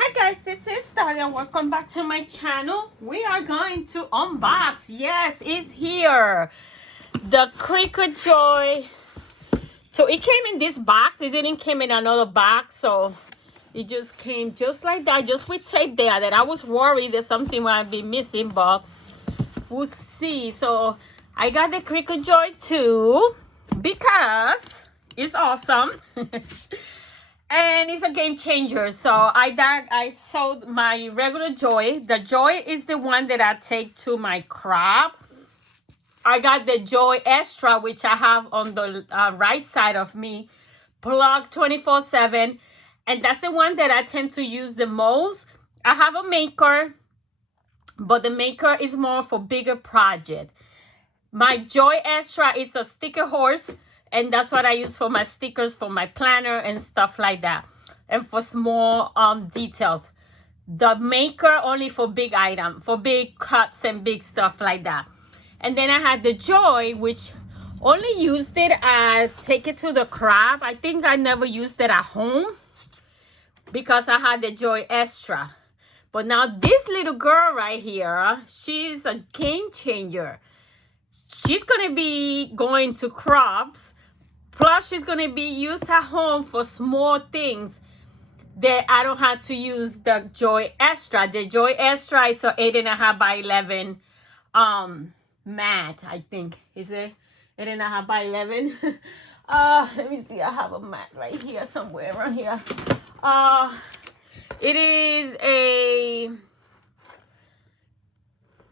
Hi guys, this is Dalia. Welcome back to my channel. We are going to unbox. Yes, it's here. The Cricut Joy. So it came in this box. It didn't come in another box. So it just came just like that, just with tape there. That I was worried that something might be missing, but we'll see. So I got the Cricut Joy too because it's awesome. And it's a game changer. So I sold my regular Joy. The Joy is the one that I take to my crop. I got the Joy Extra, which I have on the right side of me, plugged 24/7, and that's the one that I tend to use the most. I have a maker, but the maker is more for bigger project. My Joy Extra is a sticker horse, and that's what I use for my stickers, for my planner and stuff like that, and for small details. The maker only for big item, for big cuts and big stuff like that. And then I had the Joy, which only used it as take it to the craft. I think I never used it at home because I had the Joy Extra. But now this little girl right here, she's a game changer. She's going to be going to crops. Plus, she's going to be used at home for small things that I don't have to use the Joy Extra. The Joy Extra is a 8.5 by 11 mat, I think. Is it 8.5 by 11? Let me see. I have a mat right here somewhere around here. It is a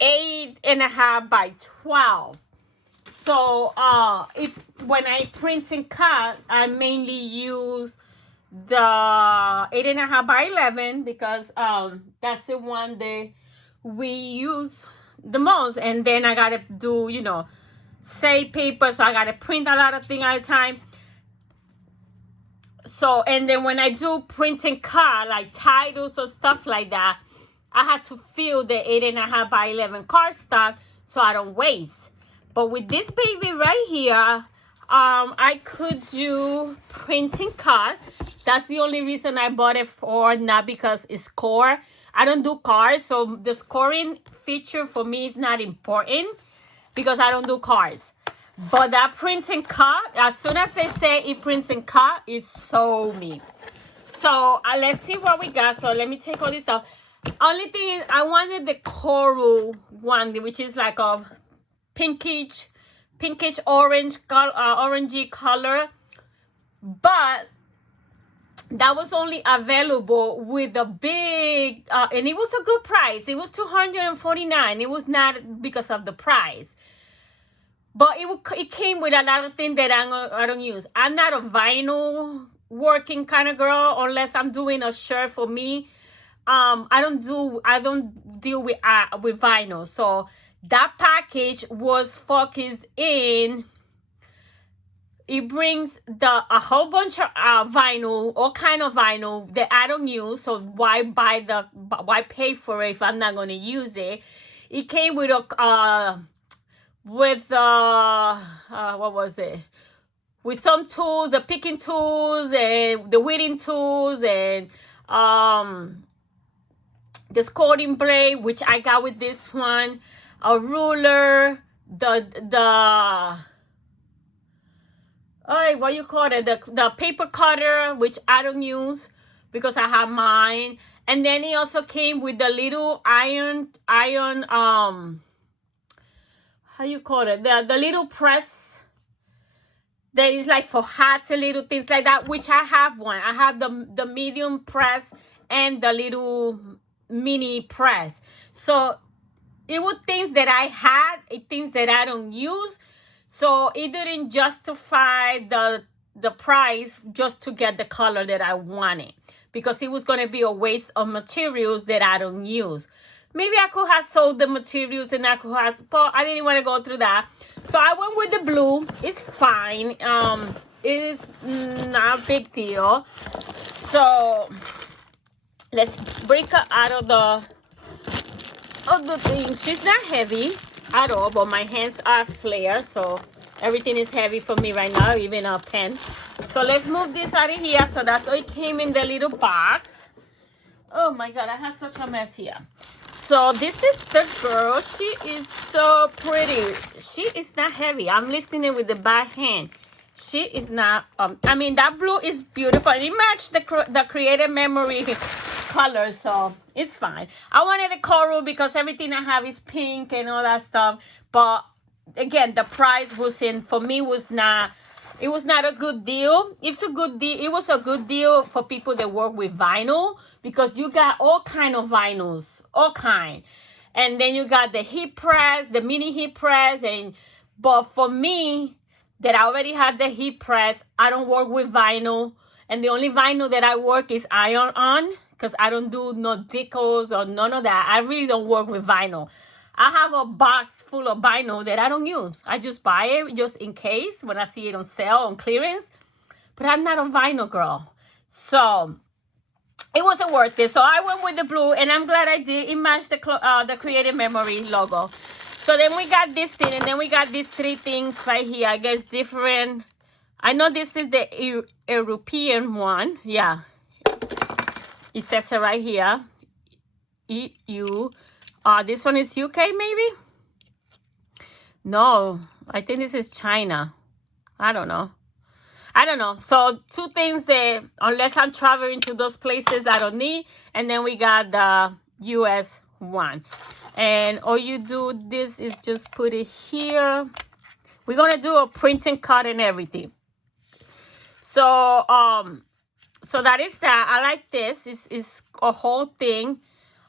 8.5 by 12. So when I print and cut, I mainly use the 8.5 by 11 because that's the one that we use the most. And then I gotta do, save paper, so I gotta print a lot of things at a time. So, and then when I do print and cut, like titles or stuff like that, I had to fill the 8.5 by 11 cardstock so I don't waste. But with this baby right here, I could do print and cut. That's the only reason I bought it for, not because it's core. I don't do cards, so the scoring feature for me is not important because I don't do cards. But that print and cut, as soon as they say it prints and cut, it sold me. So let's see what we got. So let me take all this stuff. Only thing is, I wanted the coral one, which is like a pinkish orange orangey color, but that was only available with a big and it was a good price. It was $249. It was not because of the price, but it came with a lot of things that I don't use. I'm not a vinyl working kind of girl unless I'm doing a shirt for me. I don't deal with vinyl. So that package was focused in. It brings a whole bunch of vinyl, all kind of vinyl that I don't use. So why pay for it if I'm not going to use it? It came with what was it? With some tools, the picking tools and the weeding tools and the scalding blade, which I got with this one. A ruler, what you call it? The paper cutter, which I don't use because I have mine. And then it also came with the little iron, how you call it? The little press that is like for hats and little things like that, which I have one. I have the medium press and the little mini press. So it was things that I had, things that I don't use. So it didn't justify the price just to get the color that I wanted, because it was going to be a waste of materials that I don't use. Maybe I could have sold the materials and I could have, but I didn't want to go through that. So I went with the blue. It's fine. It is not a big deal. So let's break her out of the thing. She's not heavy at all, but my hands are flared, so everything is heavy for me right now, even a pen. So let's move this out of here. So that's how it came in the little box. Oh my God, I have such a mess here. So this is the girl. She is so pretty. She is not heavy. I'm lifting it with the back hand. She is not, I mean, that blue is beautiful. It matched the Creative Memory color, so it's fine. I wanted the coral because everything I have is pink and all that stuff. But again, the price wasn't, for me, was not, it was not a good deal. It's a good deal. It was a good deal for people that work with vinyl, because you got all kind of vinyls, all kind. And then you got the heat press, the mini heat press. But for me, that I already had the heat press, I don't work with vinyl. And the only vinyl that I work is iron on, because I don't do no decals or none of that. I really don't work with vinyl. I have a box full of vinyl that I don't use. I just buy it just in case when I see it on sale, on clearance. But I'm not a vinyl girl. So it wasn't worth it. So I went with the blue, and I'm glad I did. It matched the Creative Memory logo. So then we got this thing, and then we got these three things right here. I guess different. I know this is the European one. Yeah. It says it right here. EU. This one is UK, maybe? No, I think this is China. I don't know. So two things that, unless I'm traveling to those places, I don't need. And then we got the US one. And all you do this is just put it here. We're going to do a print and cut and everything. So, so that is that. I like this. It's a whole thing.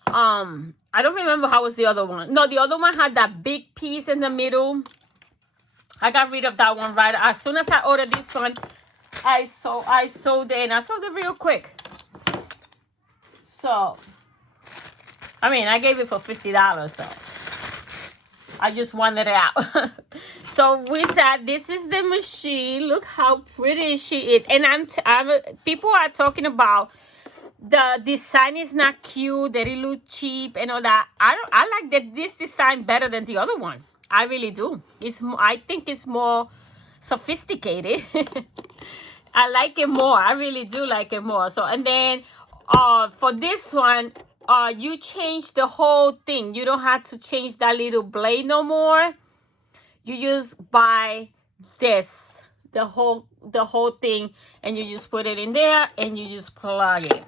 I don't remember how was the other one. No, the other one had that big piece in the middle. I got rid of that one right as soon as I ordered this one. I sold it, and I sold it real quick. So, I mean, I gave it for $50, so I just wanted it out. So with that, this is the machine. Look how pretty she is. And people are talking about the design is not cute, that it looks cheap and all that. I like that this design better than the other one. I really do. I think it's more sophisticated. I like it more. I really do like it more. So, and then for this one, you change the whole thing. You don't have to change that little blade no more. You just buy this, the whole thing, and you just put it in there and you just plug it.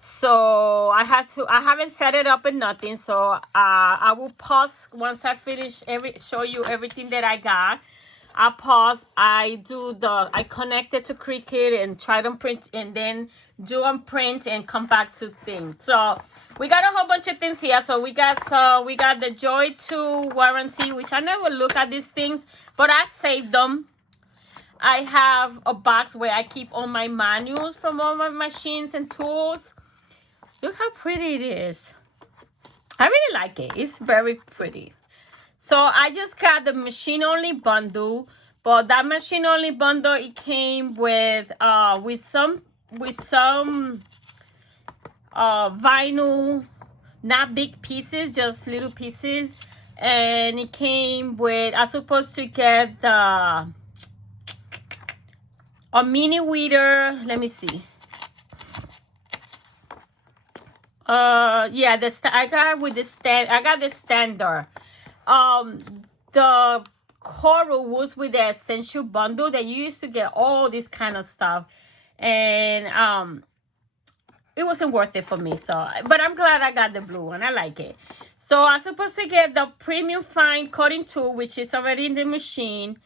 So I haven't set it up and nothing. So I will pause once I finish show you everything that I got. I pause. I connect it to Cricut and try to print, and then do a print and come back to things. So we got a whole bunch of things here. So we got the Joy 2 warranty, which I never look at these things, but I saved them. I have a box where I keep all my manuals from all my machines and tools. Look how pretty it is. I really like it. It's very pretty. So I just got the machine only bundle, but that machine only bundle, it came with some vinyl, not big pieces, just little pieces, and it came with, I'm supposed to get a mini weeder. Let me see. Yeah, I got the standard. The coral was with the essential bundle that you used to get all this kind of stuff, and it wasn't worth it for me. So, but I'm glad I got the blue one. I like it. So I'm supposed to get the premium fine cutting tool, which is already in the machine.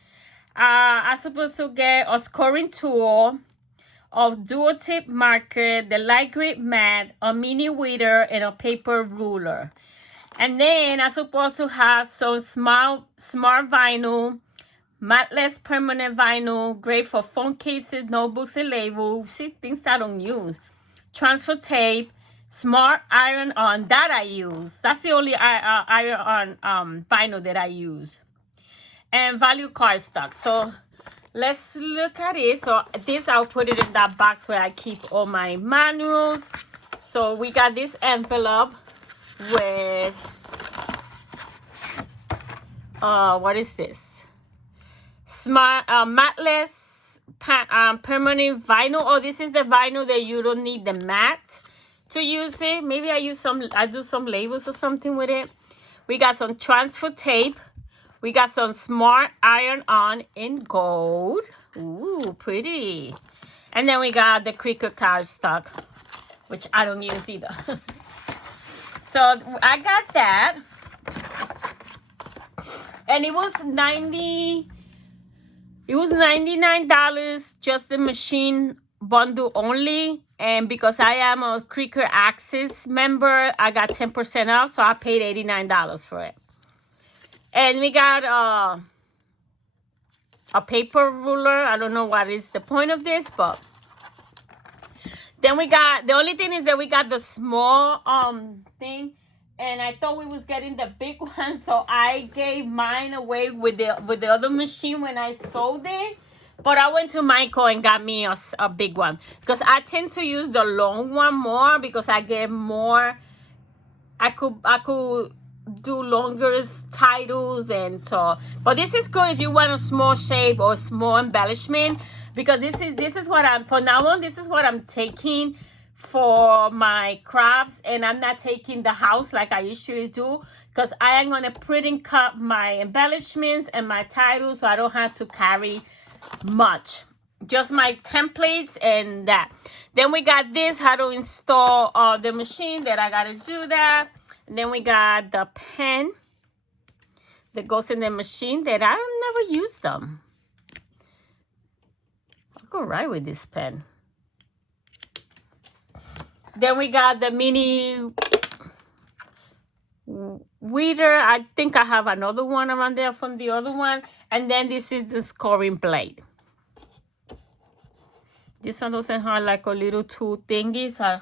I'm supposed to get a scoring tool, of dual tip marker, the light grip mat, a mini weeder, and a paper ruler. And then I'm supposed to have some smart vinyl, matless permanent vinyl, great for phone cases, notebooks, and labels. Things I don't use. Transfer tape, smart iron on that I use. That's the only iron on vinyl that I use. And value cardstock. So let's look at it. So this, I'll put it in that box where I keep all my manuals. So we got this envelope with what is this? Smart matless permanent vinyl. Oh, this is the vinyl that you don't need the mat to use it. Maybe I do some labels or something with it. We got some transfer tape. We got some smart iron-on in gold. Ooh, pretty. And then we got the Cricut cardstock, which I don't use either. So I got that. And it was $99, just the machine bundle only. And because I am a Cricut Access member, I got 10% off, so I paid $89 for it. And we got a paper ruler. I don't know what is the point of this, but then we got, the only thing is that we got the small thing, and I thought we was getting the big one, so I gave mine away with the other machine when I sold it. But I went to Michael and got me a big one, because I tend to use the long one more because I get more. I could do longer titles, and so. But this is good if you want a small shape or small embellishment, because this is what I'm, for now on, this is what I'm taking for my crafts, and I'm not taking the house like I usually do, because I am going to print and cut my embellishments and my titles, so I don't have to carry much, just my templates and that. Then we got this, how to install the machine, that I got to do that. And then we got the pen that goes in the machine that I never use them. I'll go right with this pen. Then we got the mini weeder. I think I have another one around there from the other one. And then this is the scoring blade. This one doesn't have like a little two thingies. I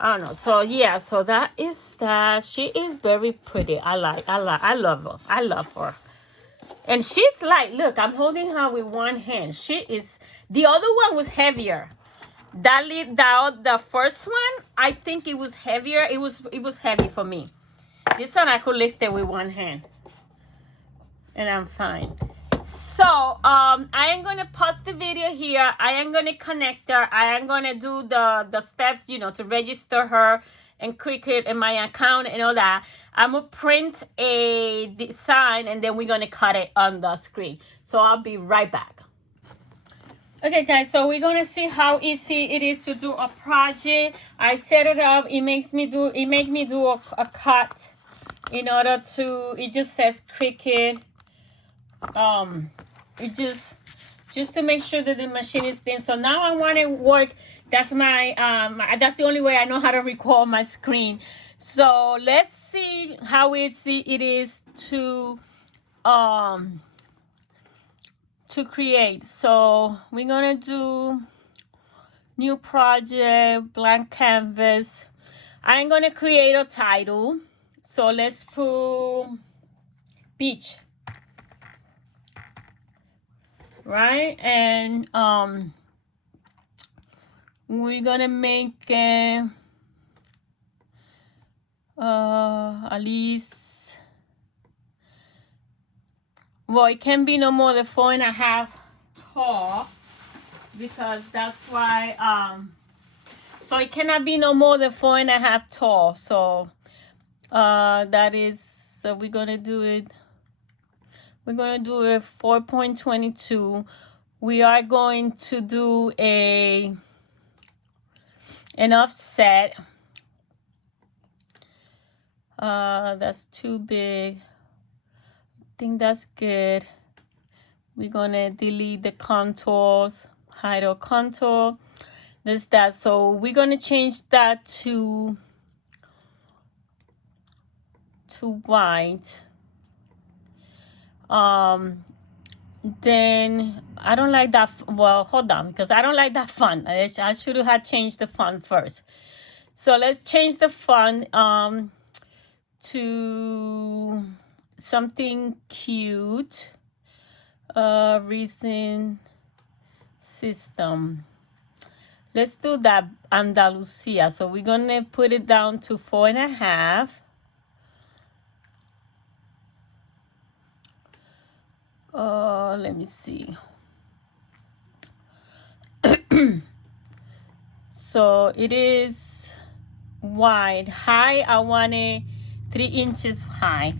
don't know. So yeah, so that is that. She is very pretty. I love her. I love her. And she's like, look, I'm holding her with one hand. She is, the other one was heavier. The first one, I think it was heavier. It was heavy for me. This one I could lift it with one hand. And I'm fine. So, I am going to pause the video here. I am going to connect her. I am going to do the steps, you know, to register her and Cricut and my account and all that. I'm going to print a design, and then we're going to cut it on the screen. So, I'll be right back. Okay, guys, so we're going to see how easy it is to do a project. I set it up. It makes me do a cut in order to, it just says Cricut. It just to make sure that the machine is thin. So now I want to work. That's my that's the only way I know how to record my screen. So let's see how easy it is to create. So we're gonna do new project, blank canvas. I'm gonna create a title. So let's put beach. Right, and we're gonna make at least, well, it can be no more than 4.5 tall, because that's why so it cannot be no more than 4.5 tall. So that is, so we're gonna do it. We're going to do a 4.22. We are going to do an offset. That's too big. I think that's good. We're going to delete the contours, hide our contour. There's that. So we're going to change that to white. Then I don't like that. Well, hold on, because I don't like that font. I should have changed the font first. So let's change the font to something cute. Reason system. Let's do that, Andalusia. So we're gonna put it down to 4.5. Let me see. So it is wide. High, I want it 3 inches high.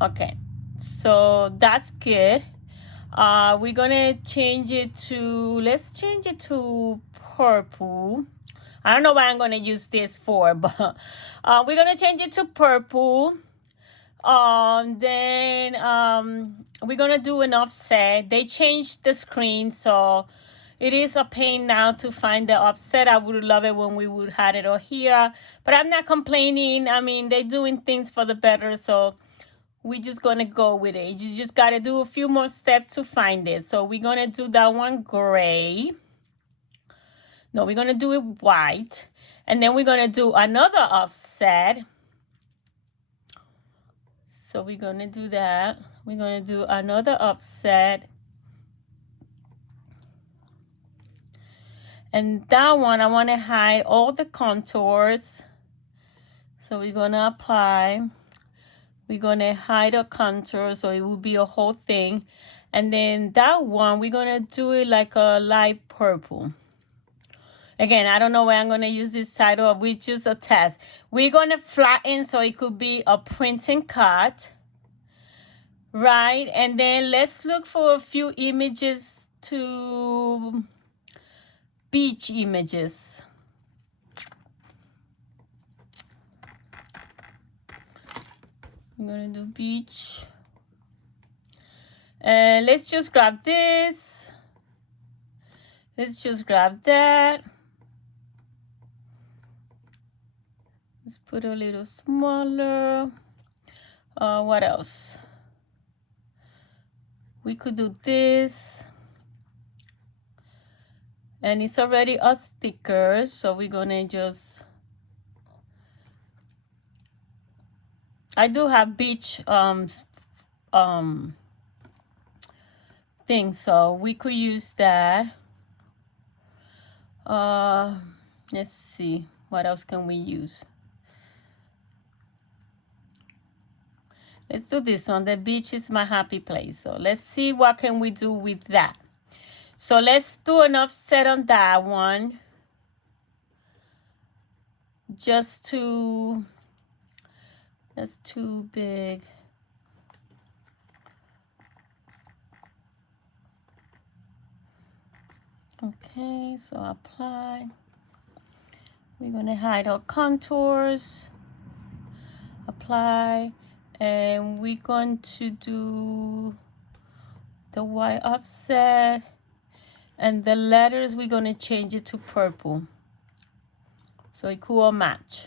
Okay, so that's good. We're gonna change it to, let's change it to purple. I don't know what I'm gonna use this for, but we're gonna change it to purple. Then we're gonna do an offset. They changed the screen, so it is a pain now to find the offset. I would love it when we would have it all here, but I'm not complaining. I mean, they're doing things for the better, so we're just gonna go with it. You just gotta do a few more steps to find it. So we're gonna do that one gray. No, we're gonna do it white, and then we're gonna do another offset. So we're gonna do that. We're gonna do another offset. And that one, I wanna hide all the contours. So we're gonna apply. We're gonna hide a contour, so it will be a whole thing. And then that one, we're gonna do it like a light purple. Again, I don't know where I'm gonna use this title of, we just a test. We're gonna flatten so it could be a print and cut, right? And then let's look for a few images to beach images. I'm gonna do beach. And let's just grab this. Let's just grab that. Let's put a little smaller. What else? We could do this. And it's already a sticker, so we're gonna just, I do have beach thing, so we could use that. Let's see, what else can we use? Let's do this one. The beach is my happy place. So let's see what can we do with that. So let's do an offset on that one. Just to, that's too big. Okay, so apply. We're gonna hide our contours. Apply. And we're going to do the white offset, and the letters we're going to change it to purple so it could all match.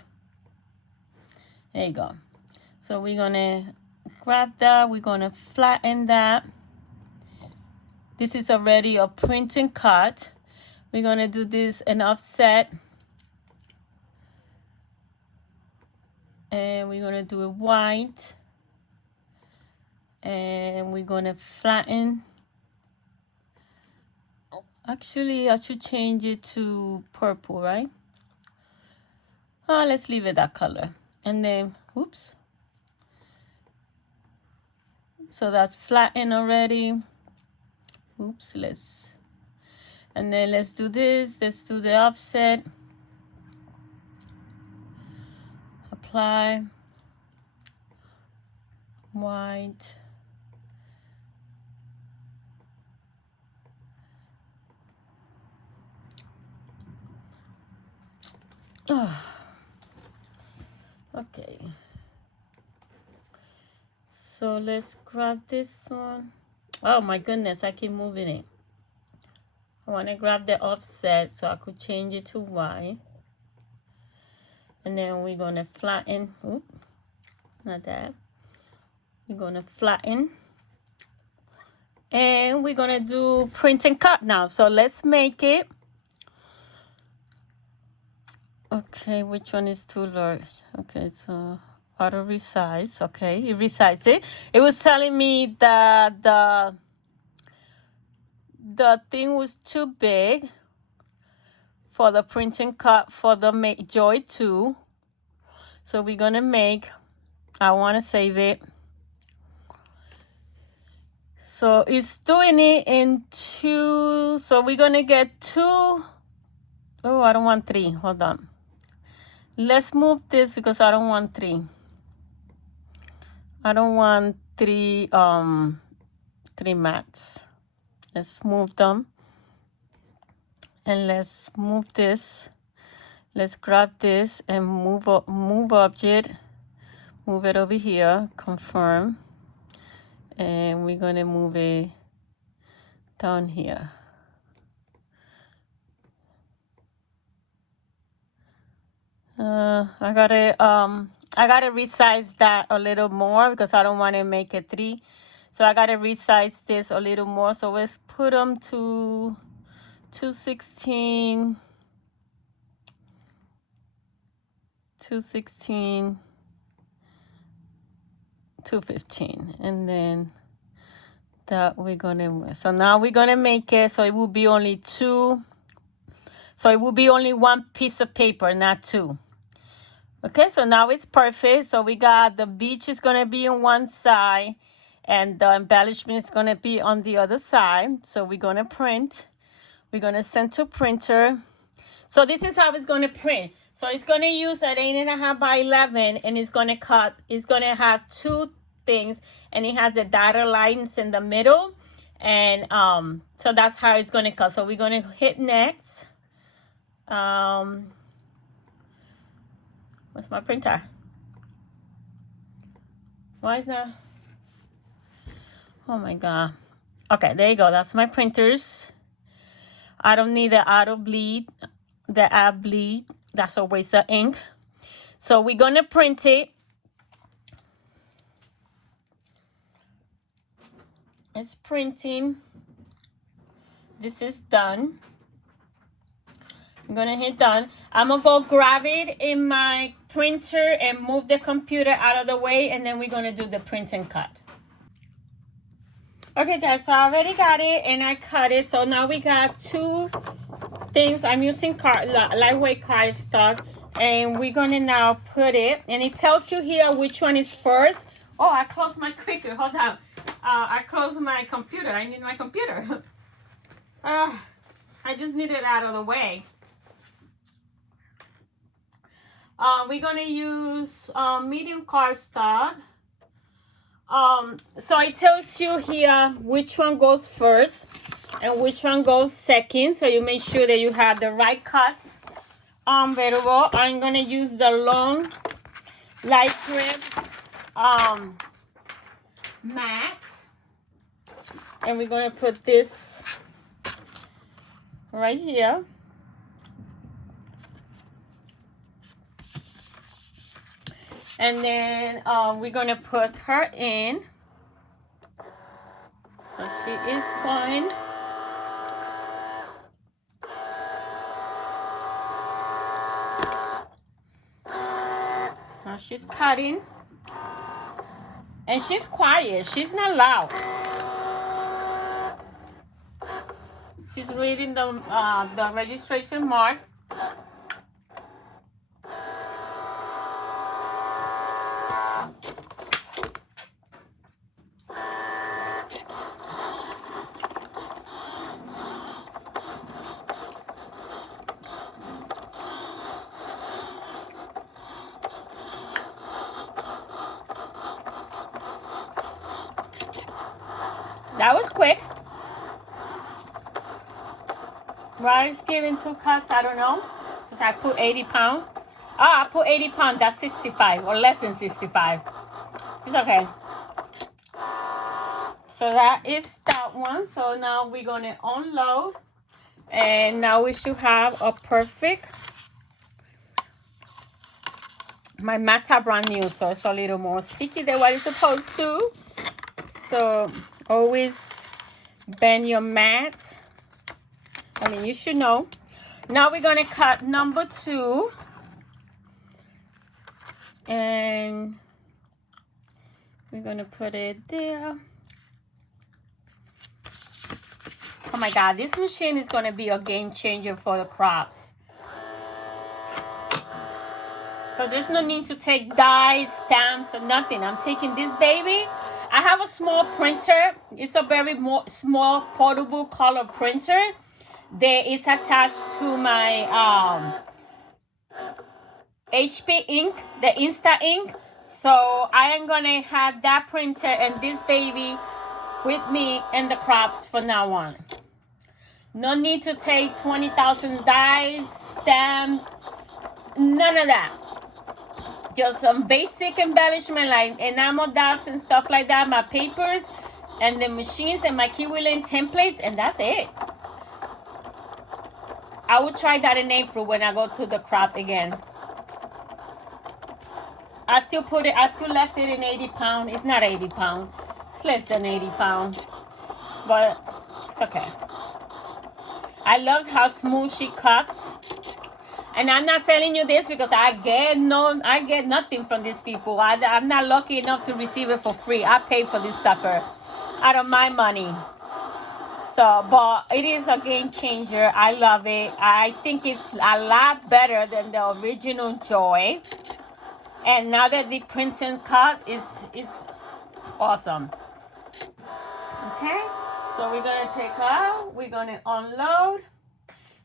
There you go. So we're going to grab that, we're going to flatten that. This is already a print and cut. We're going to do this an offset, and we're going to do it white. And we're gonna flatten. Actually, I should change it to purple, right? Let's leave it that color. And then, oops. So that's flattened already. Oops, and then let's do this. Let's do the offset. Apply. White. Okay, so let's grab this one. Oh my goodness, I keep moving it. I want to grab the offset so I could change it to white. And then we're going to flatten. Oop, not that. We're going to flatten. And we're going to do print and cut now. So let's make it. Okay, which one is too large? Okay, so auto resize. Okay, it resized it. It was telling me that the thing was too big for the print and cut for the Joy 2. So we're gonna make, I want to save it. So it's doing it in 2. So we're gonna get 2. Oh, I don't want 3. Hold on. Let's move this because I don't want three. I don't want three mats. Let's move them. And let's move this. Let's grab this and move object. Move it over here. Confirm. And we're gonna move it down here. I gotta resize that a little more because I don't want to make it 3. So I gotta resize this a little more. So let's put them to 216, 216, 215, and then that we're gonna. So now we're gonna make it so it will be only 2. So it will be only 1 piece of paper, not 2. Okay, so now it's perfect. So we got the beach is going to be on one side and the embellishment is going to be on the other side. So we're going to print. We're going to send to printer. So this is how it's going to print. So it's going to use an 8.5 by 11 and it's going to cut. It's going to have 2 things and it has the dotted lines in the middle. And so that's how it's going to cut. So we're going to hit next. Where's my printer? Why is that? Oh my God. Okay, there you go. That's my printers. I don't need the auto bleed. The ad bleed. That's a waste of ink. So we're gonna print it. It's printing. This is done. I'm gonna hit done. I'm gonna go grab it in my printer and move the computer out of the way, and then we're gonna do the print and cut. Okay guys, so I already got it and I cut it. So now we got 2 things. I'm using lightweight cardstock and we're gonna now put it, and it tells you here which one is first. Oh, I closed my Cricut. Hold on. I closed my computer. I need my computer. I just need it out of the way. We're gonna use medium cardstock. So it tells you here which one goes first and which one goes second. So you make sure that you have the right cuts available. I'm gonna use the long light grip mat, and we're gonna put this right here. And then we're gonna put her in. So she is going. Now she's cutting. And she's quiet. She's not loud. She's reading the registration mark. That was quick. Why is giving 2 cuts? I don't know. Because I put 80 pounds. Oh, I put 80 pounds. That's 65 or less than 65. It's okay. So that is that one. So now we're going to unload. And now we should have a perfect. My mats are brand new, so it's a little more sticky than what it's supposed to. So always bend your mat. I mean, you should know. Now we're going to cut number 2. And we're going to put it there. Oh my God, this machine is going to be a game changer for the crops. So there's no need to take dies, stamps, or nothing. I'm taking this baby. I have a small printer. It's a very small portable color printer that is attached to my HP ink, the Insta ink. So I am gonna have that printer and this baby with me in the crops from now on. No need to take 20,000 dies, stamps, none of that. Just some basic embellishment like enamel dots and stuff like that, my papers and the machines and my key wheeling templates, and that's it. I will try that in April when I go to the crop again. I still left it in 80 pound. It's not 80 pound. It's less than 80 pound. But it's okay. I love how smooth she cuts. And I'm not selling you this because I get nothing from these people. I'm not lucky enough to receive it for free. I pay for this sucker out of my money. So, but it is a game changer. I love it. I think it's a lot better than the original Joy. And now that the print and cut is awesome. Okay, so we're gonna take out. We're gonna unload.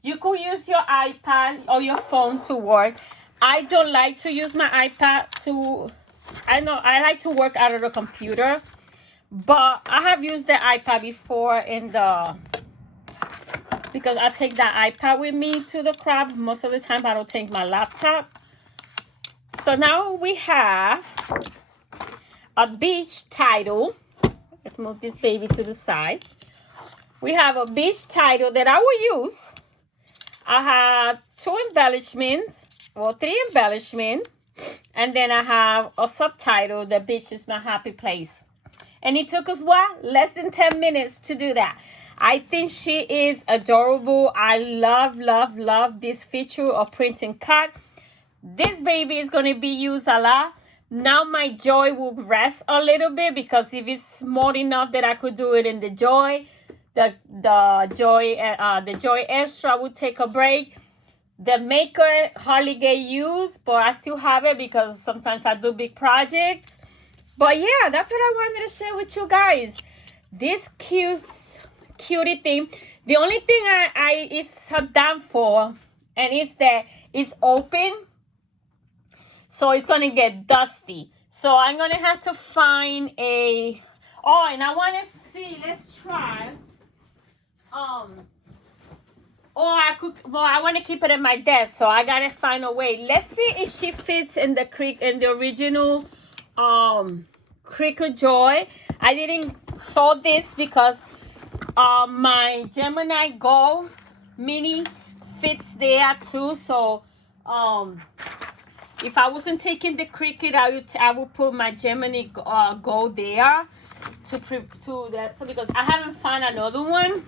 You could use your iPad or your phone to work. I don't like to use my iPad to. I like to work out of the computer, but I have used the iPad before because I take that iPad with me to the crop. Most of the time, I don't take my laptop. So now we have a beach title. Let's move this baby to the side. We have a beach title that I will use. I have 2 embellishments, or 3 embellishments, and then I have a subtitle, The Beach is My Happy Place. And it took us, what? Less than 10 minutes to do that. I think she is adorable. I love, love, love this feature of print and cut. This baby is going to be used a lot. Now my Joy will rest a little bit because if it's small enough that I could do it in the Joy, the Joy Extra will take a break. The Maker hardly get used, but I still have it because sometimes I do big projects. But yeah, that's what I wanted to share with you guys. This cutie thing. The only thing I is done for, and it's that it's open. So it's going to get dusty. So I'm going to have to find a... Oh, and I want to see. Let's try. I want to keep it at my desk. So I got to find a way. Let's see if she fits in the original Cricut Joy. I didn't sew this because my Gemini Go Mini fits there too. So... if I wasn't taking the Cricut, I would put my Gemini Go there to that. So because I haven't found another one.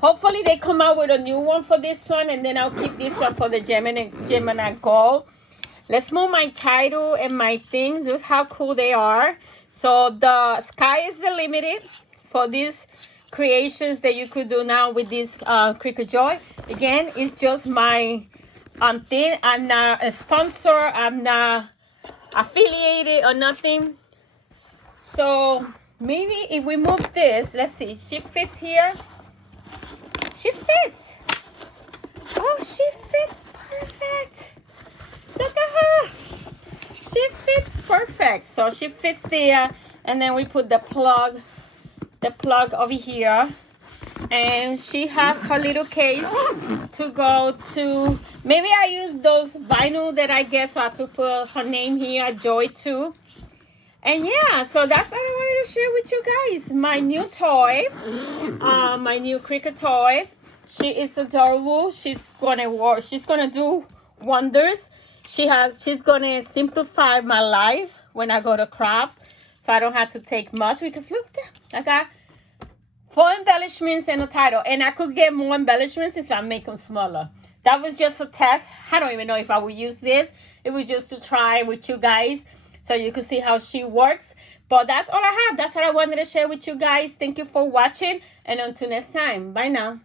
Hopefully they come out with a new one for this one, and then I'll keep this one for the Gemini Go. Let's move my title and my things. Look how cool they are. So the sky is the limit for these creations that you could do now with this Cricut Joy. Again, it's just my thing. I'm not a sponsor. I'm not affiliated or nothing. So maybe if we move this, let's see. She fits here. She fits. Oh, she fits perfect. Look at her. She fits perfect. So she fits there, and then we put the plug over here. And she has her little case to go to. Maybe I use those vinyl that I get so I could put her name here, Joy too. And yeah, so that's what I wanted to share with you guys. My new toy, my new Cricut toy. She is adorable. She's gonna work. She's gonna do wonders. She's gonna simplify my life when I go to crop, so I don't have to take much. Because look, I got 4 embellishments and a title, and I could get more embellishments if I make them smaller. That was just a test. I don't even know if I will use this. It was just to try with you guys so you could see how she works. But that's all I have. That's what I wanted to share with you guys. Thank you for watching, and until next time, bye now.